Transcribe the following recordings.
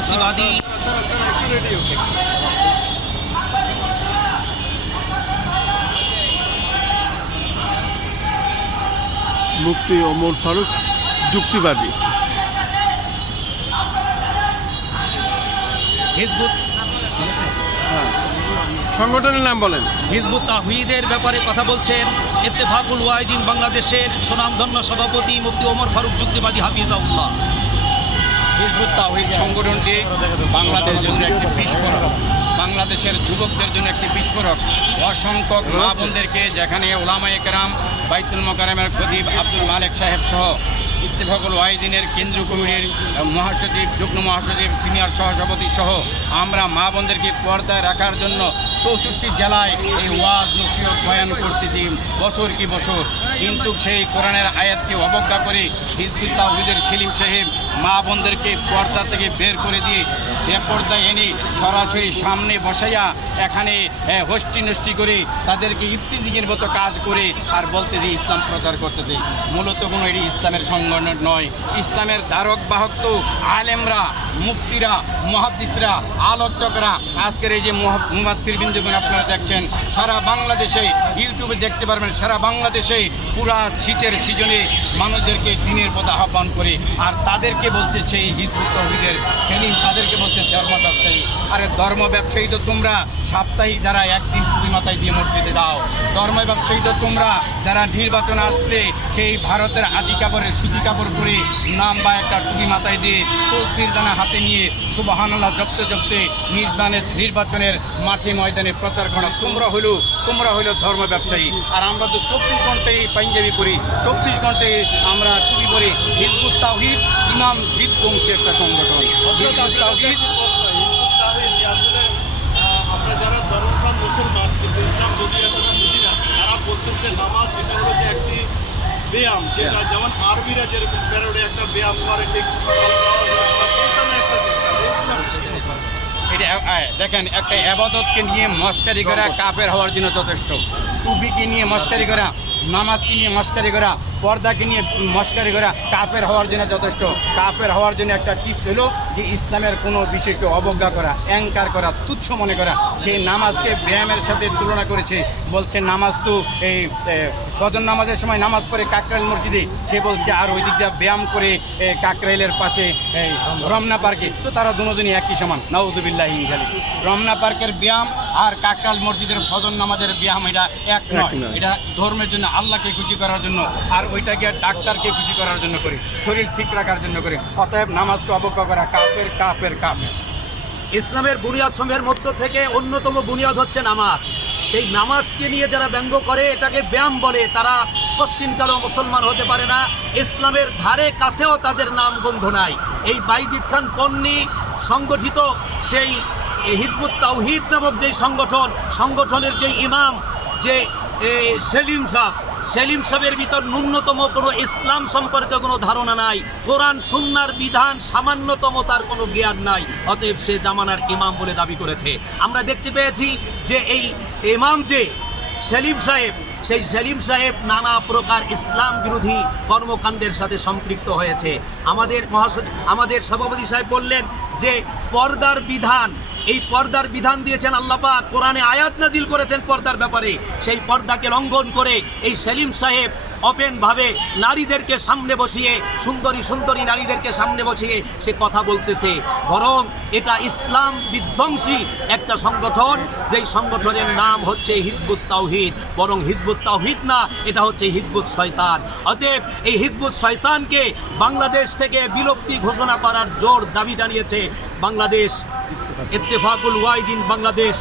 যুক্তিবাদী মুফতি ওমর ফারুক যুক্তিবাদী। হিজবুত সংগঠনের নাম বলেন। হিজবুত তাওহীদের ব্যাপারে কথা বলছেন ইত্তেফাকুল ওয়াইজিন বাংলাদেশের সুনামধন্য সভাপতি মুফতি ওমর ফারুক যুক্তিবাদী হাফিজাহুল্লাহ। হিজবুত তাওহীদ সংগঠনটি বাংলাদেশের জন্য একটি বিস্ফোরক, বাংলাদেশের যুবকদের জন্য একটি বিস্ফোরক। অসংখ্য মা বোনদেরকে যেখানে ওলামায়ে কেরাম, বাইতুল মোকাররমের খতিব আব্দুল মালেক সাহেব সহ ইত্তেফাকুল ওয়াইজিনের কেন্দ্রীয় কমিটির মহাসচিব, যুগ্ম মহাসচিব, সিনিয়র সহসভাপতি সহ আমরা মা বোনদেরকে পর্দায় রাখার জন্য 64 জেলায় এই ওয়াজ নসিহত বয়ান করতেছি বছর কি বছর, কিন্তু সেই কোরআনের আয়াতকে অবজ্ঞা করে হিজবুত তাওহীদের সেলিম সাহেব মা বোনদেরকে পর্দা থেকে বের করে দিয়ে বেপর্দায় এনে সরাসরি সামনে বসাইয়া এখানে হোস্টি নষ্টি করে তাদেরকে ইফতিজিংয়ের মতো কাজ করে আর বলতে দিয়ে ইসলাম প্রচার করতে দেয়। মূলত কোনো এটি ইসলামের সংগঠন নয়। ইসলামের ধারক বাহক তো আলেমরা, মুফতিরা, মুহাদ্দিসরা, আলোচকরা। আজকের এই যে মুফাসসির বিন্দুগুণ আপনারা দেখছেন সারা বাংলাদেশে, ইউটিউবে দেখতে পারবেন, সারা বাংলাদেশে পুরা শীতের সিজনে মানুষদেরকে দিনের পথে আহ্বান করে, আর তাদেরকে বলছে সেই হিজবুত তাওহীদের সেলিম, তাদেরকে বলছে ধর্ম ব্যবসায়ী। আরে ধর্ম ব্যবসায়ী তো তোমরা সাপ্তাহিক যারা একদিন টুপি মাথায় দিয়ে মসজিদে দাও, ধর্ম ব্যবসায়ী তো তোমরা যারা নির্বাচন আসলে সেই ভারতের আদি কাপড়ের সুতি কাপড় পরে নাম বা একটা টুপি মাথায় দিয়ে তসবির দানা হাতে নিয়ে সুবহানাল্লাহ জপতে জপতে নির্বাচনের মাঠে ময়দানে প্রচার করা, তোমরা হইলো ধর্ম ব্যবসায়ী। আর আমরা তো 24 ঘন্টায় পাঞ্জাবি পরি, 24 ঘন্টায় আমরা টুপি পরি। হিজবুত তাওহীদ ইমাম বিধ্বংসী একটা সংগঠন। হিজবুত তাওহীদ আমরা যারা ধর্মপ্রাণ মুসলমান কিন্তু ইসলাম যদি এতটা বুঝি না, তারা বলতেন যে নামাজ এটা হলো যে একটি ব্যায়াম, যেটা যেমন আরবিরা যেরকম প্যারোডে একটা ব্যায়াম করে, ঠিক একটা সিস্টেম। এটা দেখেন, একটা আবাদতকে নিয়ে মস্কারি করা কাফের হওয়ার জন্য যথেষ্ট। টুপিকে নিয়ে মস্কারি করা, নামাজকে নিয়ে মস্কারি করা, পর্দাকে নিয়ে মস্কারি করা কাফের হওয়ার জন্য যথেষ্ট। কাফের হওয়ার জন্য একটা টিপস হলো যে ইসলামের কোনো বিষয়কে অবজ্ঞা করা, অ্যাঙ্কার করা, তুচ্ছ মনে করা। সেই নামাজকে ব্যায়ামের সাথে তুলনা করেছে, বলছে নামাজ তো এই ফজর নামাজের সময় নামাজ পড়ে কাকরাইল মসজিদে, সে বলছে আর ওই দিক দিয়ে ব্যায়াম করে কাকরাইলের পাশে এই রমনা পার্কে, তো তারা দুজনই একই সমান। নাউযুবিল্লাহি মিন যালিক। রমনা পার্কের ব্যায়াম আর কাকরাইল মসজিদের ফজর নামাজের ব্যায়াম এটা এক নয়। এটা ধর্মের জন্য, আল্লাহকে খুশি করার জন্য, আর ওইটাকে ডাক্তারকে খুশি করার জন্য করে, শরীর ঠিক রাখার জন্য করে। অতএব নামাজকে অবজ্ঞা করা কাফের কাফের কাফের। ইসলামের বুনিয়াদ সমূহের মধ্য থেকে অন্যতম বুনিয়াদ হচ্ছে নামাজ। সেই নামাজকে নিয়ে যারা ব্যঙ্গ করে, এটাকে ব্যায়াম বলে, তারা পশ্চিমকালেও মুসলমান হতে পারে না। ইসলামের ধারে কাছেও তাদের নাম গন্ধ নাই। এই বাইজিদ খান পন্নী সংগঠিত সেই হিজবুত তাওহীদ নামক যেই সংগঠনের যে ইমাম, যে সেলিম সাহেবের ভিতর ন্যূনতম কোনো ইসলাম সম্পর্কে কোনো ধারণা নাই, কোরআন সুন্নাহর বিধান সামান্যতম তার কোনো জ্ঞান নাই। অতএব সে জামানার ইমাম বলে দাবি করেছে। আমরা দেখতে পেয়েছি যে এই ইমাম যে সেলিম সাহেব, সেই সেলিম সাহেব নানা প্রকার ইসলাম বিরোধী কর্মকাণ্ডের সাথে সম্পৃক্ত হয়েছে। আমাদের সভাপতি সাহেব বললেন যে পর্দার বিধান, এই পর্দার বিধান দিয়েছেন আল্লাহ পাক, কোরআনে আয়াত নাজিল করেছেন পর্দার ব্যাপারে। সেই পর্দাকে লঙ্ঘন করে এই সেলিম সাহেব ওপেনভাবে নারীদেরকে সামনে বসিয়ে, সুন্দরী নারীদেরকে সামনে বসিয়ে সে কথা বলতেছে। বরং এটা ইসলাম বিধ্বংসী একটা সংগঠন, যেই সংগঠনের নাম হচ্ছে হিজবুত তাওহীদ। বরং হিজবুত তাওহীদ না, এটা হচ্ছে হিজবুত শয়তান। অতএব এই হিজবুত শয়তানকে বাংলাদেশ থেকে বিলুপ্তি ঘোষণা করার জোর দাবি জানিয়েছে বাংলাদেশ ইত্তেফাকুল ওয়াইজিন বাংলাদেশ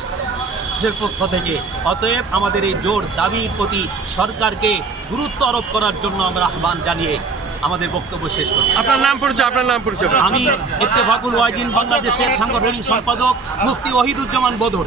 পক্ষ থেকে। অতএব আমাদের এই জোর দাবির প্রতি সরকারকে গুরুত্ব আরোপ করার জন্য আমরা আহ্বান জানিয়ে আমাদের বক্তব্য শেষ করছি। আপনার নাম পরিচয়। আমি ইত্তেফাকুল ওয়াইজিন বাংলাদেশের সাংগঠনিক সম্পাদক মুফতি ওহিদুজ্জামান বদর।